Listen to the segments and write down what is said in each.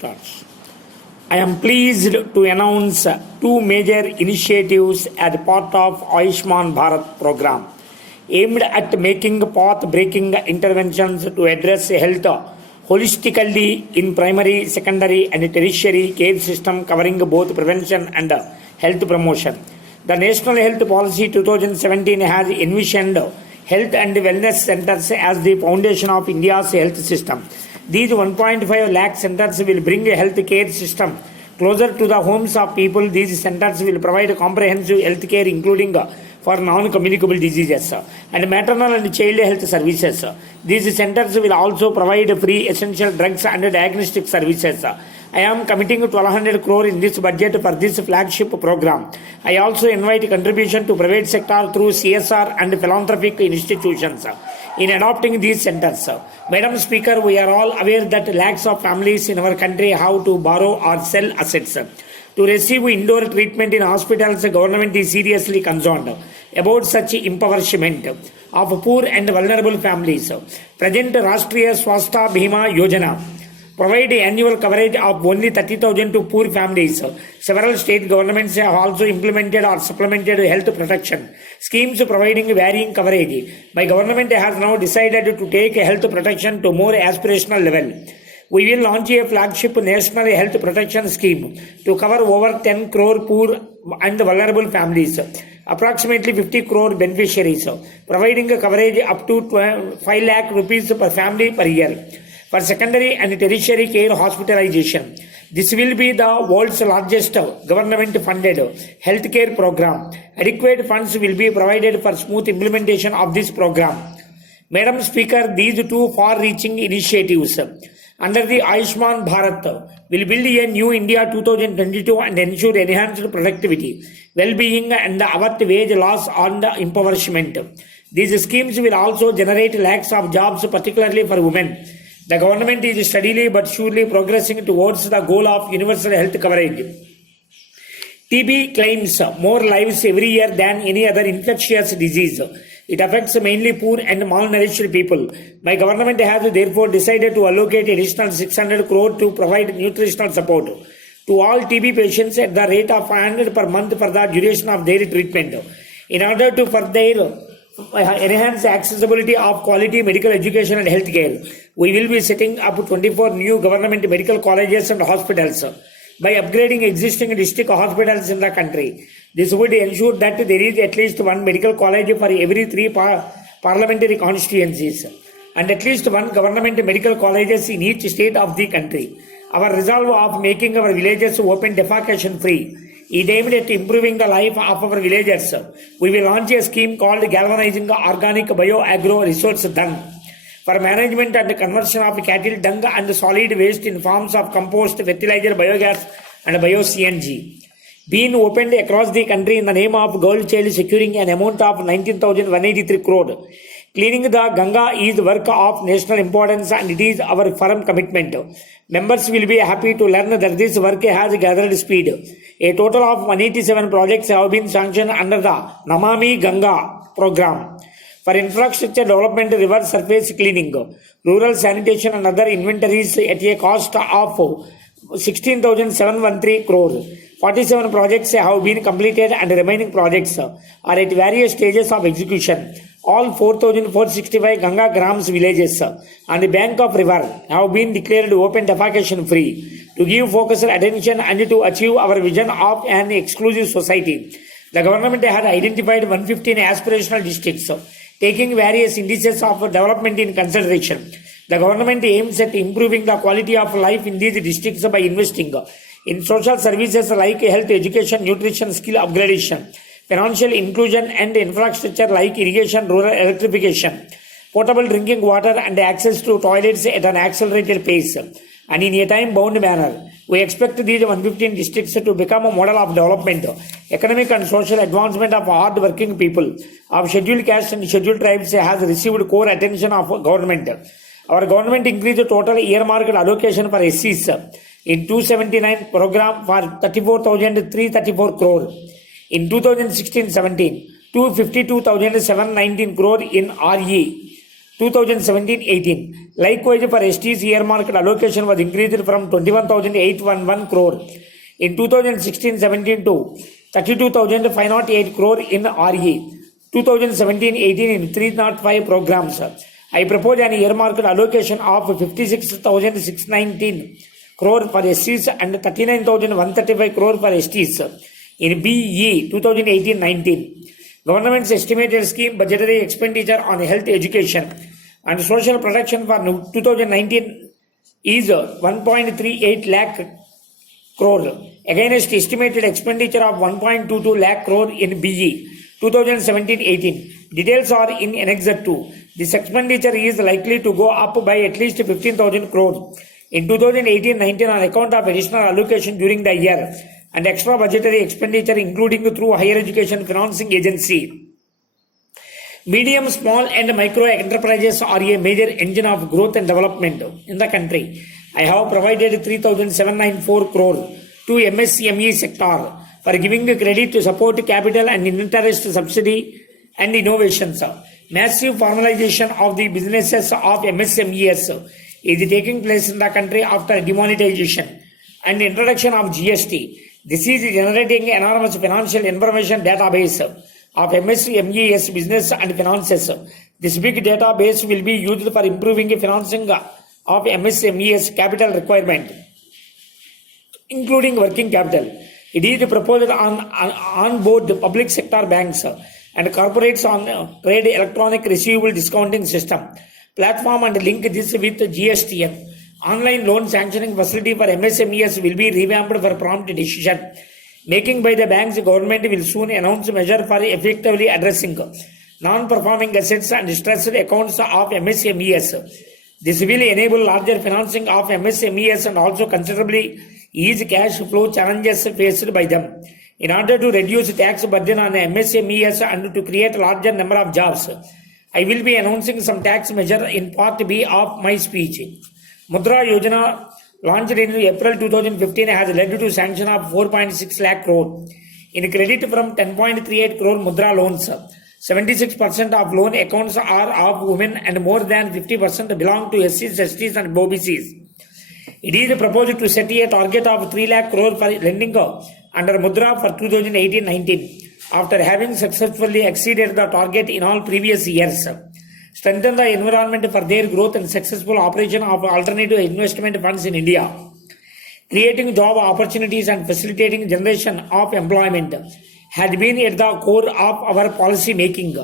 starts. I am pleased to announce two major initiatives as part of Ayushman Bharat program aimed at making path-breaking interventions to address health holistically in primary, secondary and tertiary care system covering both prevention and health promotion. The National Health Policy 2017 has envisioned health and wellness centers as the foundation of India's health system. These 1.5 lakh centers will bring a health care system closer to the homes of people. These centers will provide comprehensive health care including for non-communicable diseases and maternal and child health services. These centers will also provide free essential drugs and diagnostic services. I am committing 1,200 crore in this budget for this flagship program. I also invite contribution to private sector through CSR and philanthropic institutions in adopting these centers. Madam Speaker, we are all aware that lakhs of families in our country have to borrow or sell assets. To receive indoor treatment in hospitals, the government is seriously concerned about such impoverishment of poor and vulnerable families. Present Rashtriya Swasthya Bima Yojana provide annual coverage of only 30,000 to poor families. Several state governments have also implemented or supplemented health protection schemes providing varying coverage. My government has now decided to take health protection to more aspirational level. We will launch a flagship national health protection scheme to cover over 10 crore poor and vulnerable families, approximately 50 crore beneficiaries, providing coverage up to 5 lakh rupees per family per year. For secondary and tertiary care hospitalization, this will be the world's largest government-funded healthcare program. Adequate funds will be provided for smooth implementation of this program. Madam Speaker, these two far-reaching initiatives under the Ayushman Bharat will build a new India 2022 and ensure enhanced productivity, well-being and avert wage loss and impoverishment. These schemes will also generate lakhs of jobs, particularly for women. The government is steadily but surely progressing towards the goal of universal health coverage. TB claims more lives every year than any other infectious disease. It affects mainly poor and malnourished people. My government has therefore decided to allocate additional 600 crore to provide nutritional support to all TB patients at the rate of 500 per month for the duration of their treatment. In order to further enhance accessibility of quality medical education and health care, we will be setting up 24 new government medical colleges and hospitals by upgrading existing district hospitals in the country. This would ensure that there is at least one medical college for every 3 parliamentary constituencies and at least one government medical colleges in each state of the country. Our resolve of making our villages open defecation free is aimed at improving the life of our villagers. We will launch a scheme called Galvanizing Organic Bio-Agro Resource Dung for management and conversion of cattle dung and solid waste in forms of compost, fertilizer, biogas and bio-CNG. Being opened across the country in the name of Girl Child, securing an amount of 19,183 crore. Cleaning the Ganga is work of national importance and it is our firm commitment. Members will be happy to learn that this work has gathered speed. A total of 187 projects have been sanctioned under the Namami Ganga program for infrastructure development, river surface cleaning, rural sanitation and other inventories at a cost of 16,713 crore. 47 projects have been completed and remaining projects are at various stages of execution. All 4,465 Ganga Grams villages on the bank of river have been declared open defecation free. To give focused attention and to achieve our vision of an exclusive society, the government had identified 115 aspirational districts, taking various indices of development in consideration. The government aims at improving the quality of life in these districts by investing in social services like health, education, nutrition, skill upgradation, financial inclusion and infrastructure like irrigation, rural electrification, potable drinking water and access to toilets at an accelerated pace and in a time-bound manner. We expect these 115 districts to become a model of development, economic and social advancement of hard-working people of scheduled castes and scheduled tribes has received core attention of government. Our government increased the total earmarked allocation for SCs in 279 program for 34,334 crore. In 2016-17, 252,719 crore in RE 2017-18. Likewise, for ST's earmarked allocation was increased from 21,811 crore in 2016-17 to 32,508 crore in RE 2017-18 in 305 programs. I propose an earmarked allocation of 56,619 crore for SCs and 39,135 crore for STs in BE 2018-19. Government's estimated scheme budgetary expenditure on health, education and social protection for 2019 is 1.38 lakh crore against estimated expenditure of 1.22 lakh crore in BE 2017-18. Details are in Annex 2. This expenditure is likely to go up by at least 15,000 crore in 2018-19 on account of additional allocation during the year and extra budgetary expenditure including through Higher Education Financing Agency. Medium, small and micro enterprises are a major engine of growth and development in the country. I have provided 3,794 crore to MSME sector for giving credit to support capital and interest subsidy and innovations. Massive formalization of the businesses of MSMEs is taking place in the country after demonetization and introduction of GST. This is generating enormous financial information database of MSMEs business and finances. This big database will be used for improving financing of MSMEs capital requirement, including working capital. It is proposed on board public sector banks and corporates on trade electronic receivable discounting system platform and link this with GSTN. Online loan sanctioning facility for MSMEs will be revamped for prompt decision making by the banks. Government will soon announce measure for effectively addressing non-performing assets and stressed accounts of MSMEs. This will enable larger financing of MSMEs and also considerably ease cash flow challenges faced by them. In order to reduce tax burden on MSMEs and to create larger number of jobs, I will be announcing some tax measure in part B of my speech. Mudra Yojana, launched in April 2015, has led to sanction of 4.6 lakh crore in credit from 10.38 crore Mudra loans. 76% of loan accounts are of women and more than 50% belong to SCs, STs and OBCs. It is proposed to set a target of 3 lakh crore for lending under Mudra for 2018-19 after having successfully exceeded the target in all previous years. Strengthen the environment for their growth and successful operation of alternative investment funds in India. Creating job opportunities and facilitating generation of employment has been at the core of our policy making.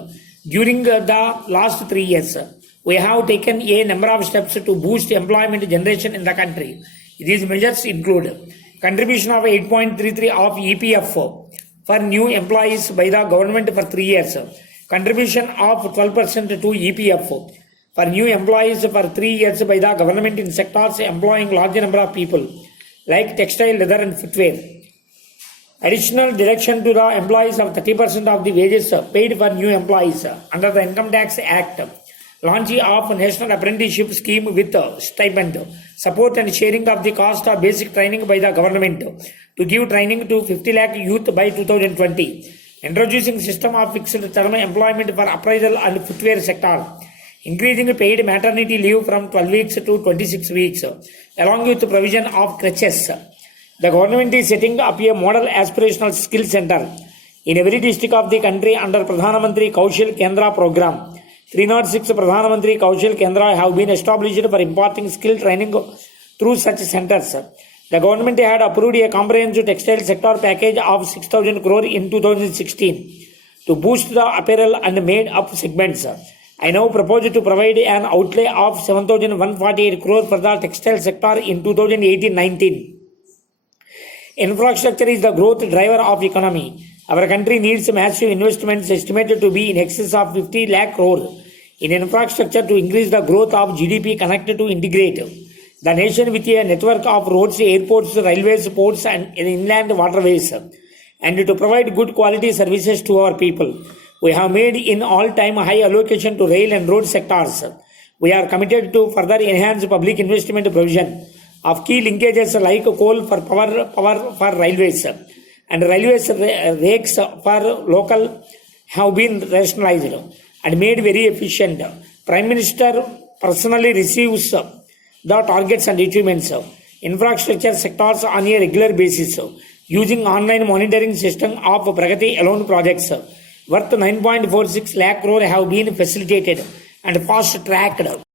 During the last 3 years, we have taken a number of steps to boost employment generation in the country. These measures include contribution of 8.33 of EPF for new employees by the government for 3 years, contribution of 12% to EPF for new employees for 3 years by the government in sectors employing large number of people like textile, leather and footwear. Additional deduction to the employees of 30% of the wages paid for new employees under the Income Tax Act. Launch of National Apprenticeship Scheme with stipend, support and sharing of the cost of basic training by the government to give training to 50 lakh youth by 2020. Introducing system of fixed term employment for apparel and footwear sector. Increasing paid maternity leave from 12 weeks to 26 weeks, along with provision of crutches. The government is setting up a model aspirational skill center in every district of the country under Pradhan Mantri Kaushal Kendra program. 306 Pradhan Mantri Kaushal Kendra have been established for imparting skill training through such centers. The government had approved a comprehensive textile sector package of 6,000 crore in 2016 to boost the apparel and made-up segments. I now propose to provide an outlay of 7,148 crore for the textile sector in 2018-19. Infrastructure is the growth driver of economy. Our country needs massive investments estimated to be in excess of 50 lakh crore in infrastructure to increase the growth of GDP connected to integrate the nation with a network of roads, airports, railways, ports and inland waterways, and to provide good quality services to our people. We have made in all-time high allocation to rail and road sectors. We are committed to further enhance public investment provision of key linkages like coal for power for railways and railways rakes for local have been rationalized and made very efficient. Prime Minister personally receives the targets and achievements. Infrastructure sectors on a regular basis using online monitoring system of Pragati alone projects worth 9.46 lakh crore have been facilitated and fast tracked